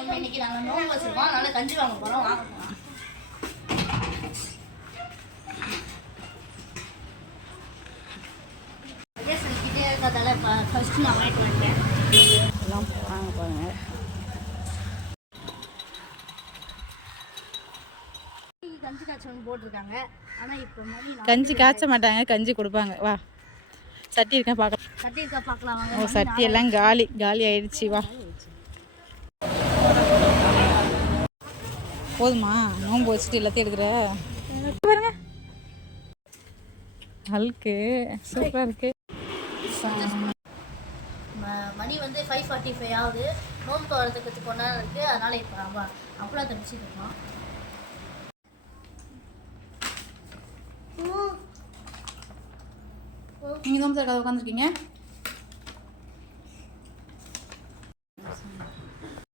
இன்னைக்கு நாங்கள் நோம்பு வச்சுருக்கோம், அதனால கஞ்சி வாங்க போகிறோம். வாங்க போகலாம். கிட்டே இருக்கிறதால ஃபர்ஸ்ட் நான் வாங்கிட்டு வந்துட்டேன். எல்லாம் வாங்க போங்க. கஞ்சி காய்ச்சல் போட்டிருக்காங்க. ஆனால் இப்போ கஞ்சி காய்ச்ச மாட்டாங்க, கஞ்சி கொடுப்பாங்க. வா சட்டி இருக்கா பார்க்கலாம். சட்டி இருக்கா பார்க்கலாம் வாங்க. ஓ சட்டி எல்லாம் காலி ஆயிடுச்சு. வா போதுமா? நோம்பு வச்சுட்டு எல்லாத்தையும் எடுக்கிற பாருங்க. ஹல்க்கு சூப்பராக இருக்கு. மணி வந்து 5:45 ஆகுது. நோம்பு வரதுக்கு கொஞ்ச நேரம் இருக்குது. அதனால் இப்போ அப்பளம் தப்பிச்சுட்டு இருக்கோம். நீங்கள் நோம்பு தரக்காக உட்காந்துருக்கீங்க.